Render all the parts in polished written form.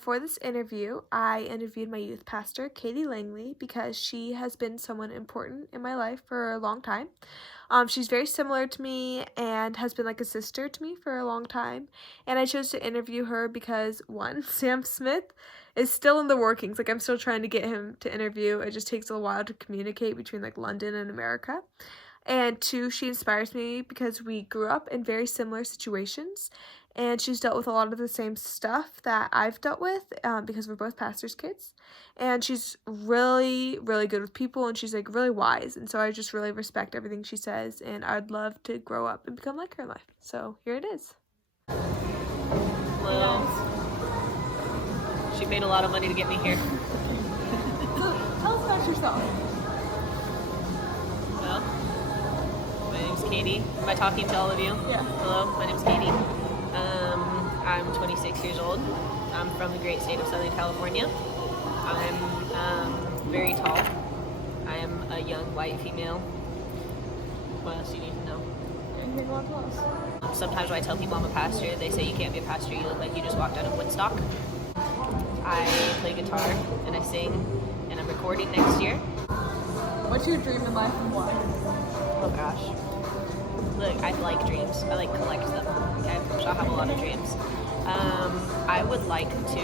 For this interview, I interviewed my youth pastor, Katie Langley, because she has been someone important in my life for a long time. She's very similar to me and has been like a sister to me for a long time. And I chose to interview her because, one, Sam Smith is still in the workings. Like, I'm still trying to get him to interview. It just takes a while to communicate between like London and America. And two, she inspires me because we grew up in very similar situations, and she's dealt with a lot of the same stuff that I've dealt with because we're both pastors' kids. And she's really, really good with people, and she's like really wise. And so I just really respect everything she says, and I'd love to grow up and become like her in life. So here it is. Hello. She paid a lot of money to get me here. So tell us about yourself. Well, my name's Katie. Am I talking to all of you? Yeah. Hello, my name's Katie. I'm 26 years old. I'm from the great state of Southern California. I'm very tall. I am a young white female. What else do you need to know? Anything you want to tell us? Sometimes when I tell people I'm a pastor, they say you can't be a pastor, you look like you just walked out of Woodstock. I play guitar and I sing, and I'm recording next year. What's your dream in life and why? Oh gosh. Look, I like dreams. I like collect them. Okay, so I have a lot of dreams. I would like to.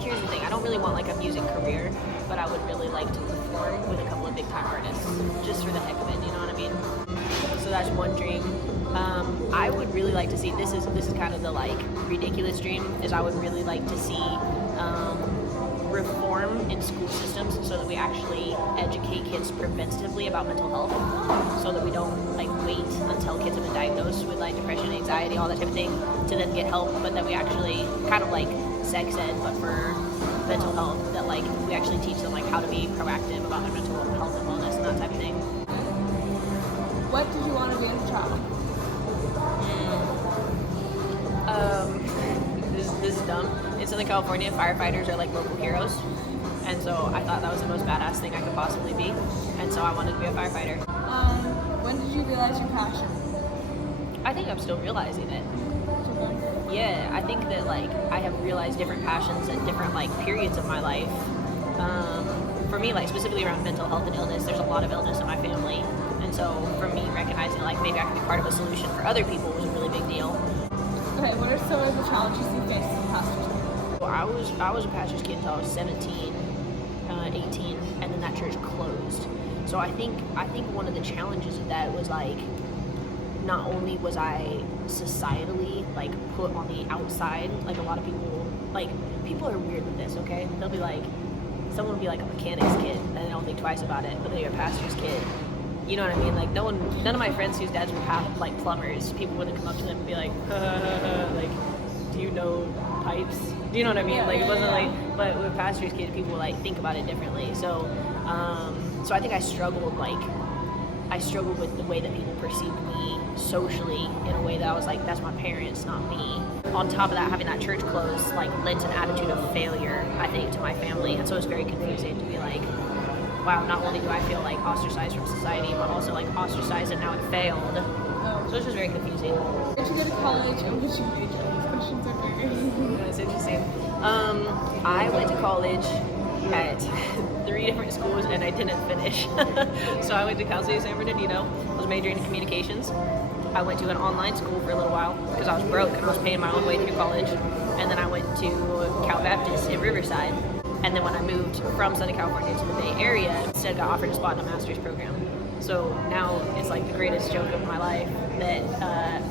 Here's the thing. I don't really want like a music career, but I would really like to perform with a couple of big time artists, just for the heck of it. You know what I mean? So that's one dream. I would really like to see. This is kind of the like ridiculous dream. Is I would really like to see. Reform in school systems so that we actually educate kids preventatively about mental health, so that we don't like wait until kids have been diagnosed with like depression, anxiety, all that type of thing to then get help, but that we actually kind of like sex ed but for mental health, that like we actually teach them like how to be proactive about their mental health and wellness and that type of thing. What did you want to be as a child? This is dumb. In Southern California, firefighters are like local heroes, and so I thought that was the most badass thing I could possibly be, and so I wanted to be a firefighter. When did you realize your passion? I think I'm still realizing it. Yeah, I think that like I have realized different passions at different like periods of my life. For me, like specifically around mental health and illness, there's a lot of illness in my family, and so for me, recognizing like maybe I can be part of a solution for other people was a really big deal. Okay, what are some of the challenges you face as a pastor's kid? Well, I was a pastor's kid until I was 17, 18, and then that church closed. So I think one of the challenges of that was like, not only was I societally like put on the outside, like a lot of people are weird with this, okay? They'll be like, someone will be like a mechanic's kid, and they don't think twice about it, but then you're a pastor's kid. You know what I mean? Like none of my friends whose dads were like plumbers, people wouldn't come up to them and be like, like, do you know pipes? Do you know what I mean? Yeah, like it wasn't yeah. like, but with pastor's kids, people like think about it differently. So, so I think I struggled with the way that people perceived me socially in a way that I was like, that's my parents, not me. On top of that, having that church closed like lent an attitude of failure, I think, to my family, and so it's very confusing to be like, wow, not only do I feel like ostracized from society, but also like ostracized and now it failed. So it's just very confusing. Where did you go to college and what did you major? These questions are very It's interesting. I went to college at 3 different schools and I didn't finish. So I went to Cal State San Bernardino. I was majoring in communications. I went to an online school for a little while because I was broke and I was paying my own way through college. And then I went to Cal Baptist in Riverside. And then when I moved from Southern California to the Bay Area, instead got offered a spot in a master's program. So now it's like the greatest joke of my life that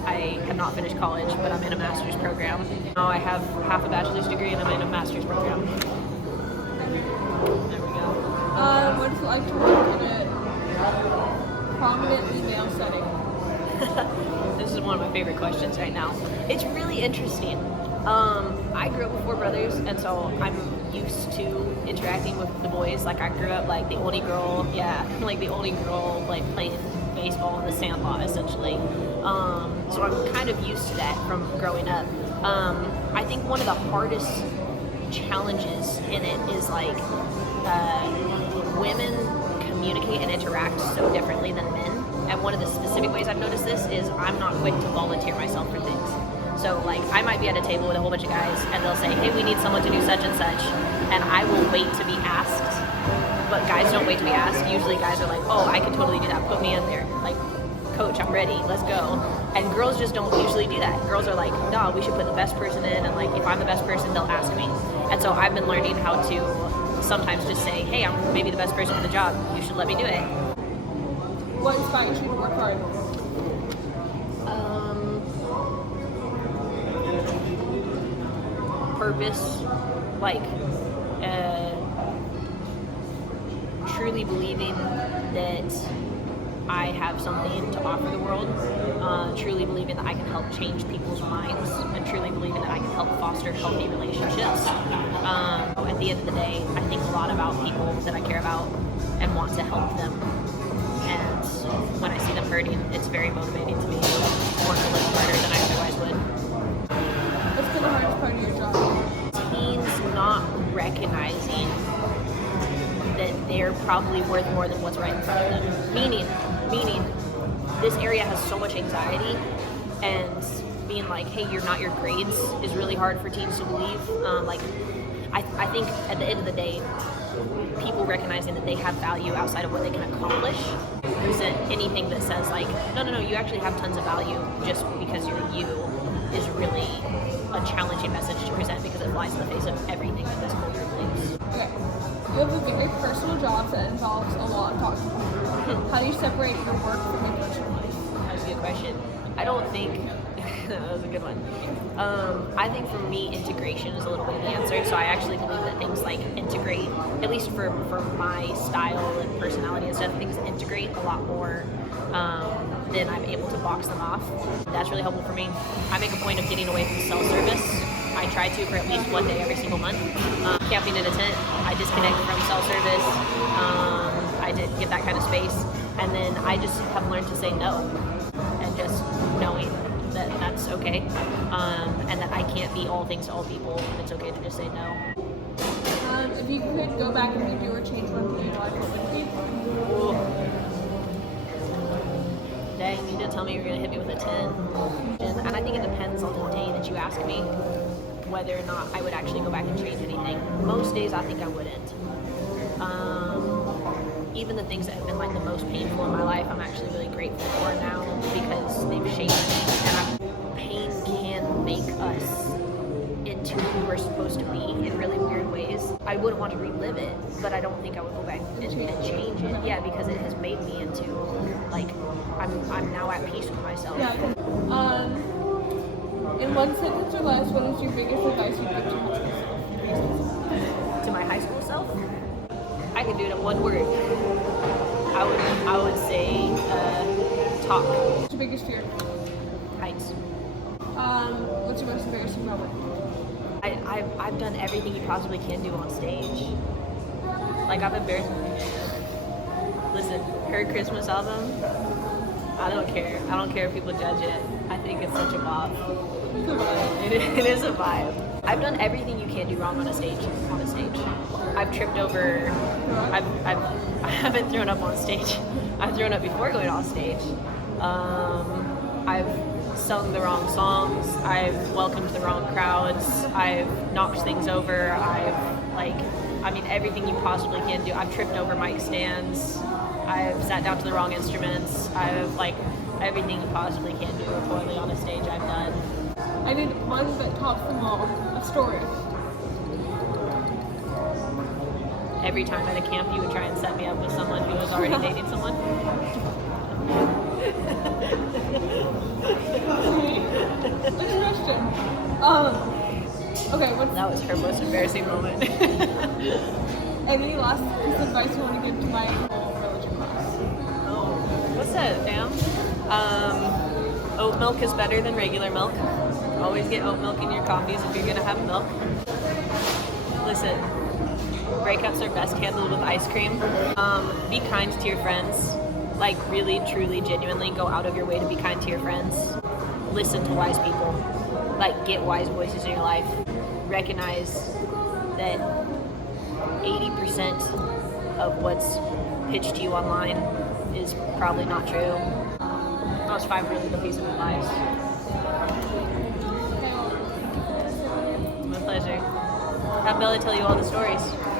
I have not finished college, but I'm in a master's program. Now I have half a bachelor's degree and I'm in a master's program. There we go. What is it like to work in a prominently male setting? This is one of my favorite questions right now. It's really interesting. I grew up with 4 brothers, and so I'm used to interacting with the boys. Like I grew up like the only girl, like playing baseball in the sandlot essentially. So I'm kind of used to that from growing up. I think one of the hardest challenges in it is like women communicate and interact so differently than men. And one of the specific ways I've noticed this is I'm not quick to volunteer myself for things. So like I might be at a table with a whole bunch of guys and they'll say, hey, we need someone to do such and such, and I will wait to be asked. But guys don't wait to be asked. Usually guys are like, oh, I can totally do that, put me in there. Like, coach, I'm ready, let's go. And girls just don't usually do that. Girls are like, no, we should put the best person in, and like if I'm the best person, they'll ask me. And so I've been learning how to sometimes just say, hey, I'm maybe the best person for the job, you should let me do it. What inspires you to work hard? Purpose, like truly believing that I have something to offer the world, truly believing that I can help change people's minds, and truly believing that I can help foster healthy relationships. At the end of the day, I think a lot about people that I care about and want to help them. And when I see them hurting, it's very motivating to me to work a little harder than I otherwise would. What's been the hardest part of your job? Teens not recognizing that they're probably worth more than what's right in front of them. Meaning, this area has so much anxiety, and being like, hey, you're not your grades is really hard for teens to believe. I think at the end of the day, people recognizing that they have value outside of what they can accomplish, present anything that says like, no, you actually have tons of value just because you're you, is really a challenging message to present because it flies in the face of everything that this culture believes. Okay, you have a very personal job that involves a lot of talking. How do you separate your work from your personal life? That's a good question. I don't think that was a good one. I think for me, integration is a little bit of the answer. So I actually believe that things like integrate, at least for my style and personality and stuff, things integrate a lot more then I'm able to box them off. That's really helpful for me. I make a point of getting away from cell service. I try to for at least one day every single month. Camping in a tent, I disconnect from cell service. I did get that kind of space. And then I just have learned to say no, and just knowing that that's okay, and that I can't be all things to all people. It's okay to just say no. If you could go back and redo or change one thing in your life, what would it be? Ooh. Dang, you didn't tell me you were going to hit me with a 10. And I think it depends on the day that you ask me whether or not I would actually go back and change anything. Most days I think I wouldn't. Even the things that have been like the most painful in my life, I'm actually really grateful for now because they've shaped me. And pain can make us into who we're supposed to be in really weird ways. I wouldn't want to relive it, but I don't think I would go back and change it. Yeah, because it has made me into like I'm now at peace with myself. Yeah. In one sentence or less, what is your biggest advice you give to yourself? To my high school self? I could do it in one word. I would say talk. What's your biggest fear? Heights. What's your most embarrassing moment? I've done everything you possibly can do on stage. Like I've embarrassed. Listen, her Christmas album, I don't care. I don't care if people judge it. I think it's such a bop. It is a vibe. I've done everything you can do wrong on a stage. I've tripped over. I haven't thrown up on stage. I've thrown up before going on stage. I've sung the wrong songs. I've welcomed the wrong crowds. I've knocked things over. Everything you possibly can do. I've tripped over mic stands. I've sat down to the wrong instruments. Everything you possibly can do poorly on a stage I've done. I did one that tops them all. A story. Every time at a camp, you would try and set me up with someone who was already dating someone. Next question. Okay, that was her most embarrassing moment. Any last piece of advice you want to give to my religion class? Oh, what's that, fam? Oat milk is better than regular milk. Always get oat milk in your coffees if you're gonna have milk. Listen, breakups are best handled with ice cream. Be kind to your friends. Like really, truly, genuinely go out of your way to be kind to your friends. Listen to wise people. Like get wise voices in your life. Recognize that 80% of what's pitched to you online is probably not true. Those 5 really good pieces of advice. have Bella tell you all the stories.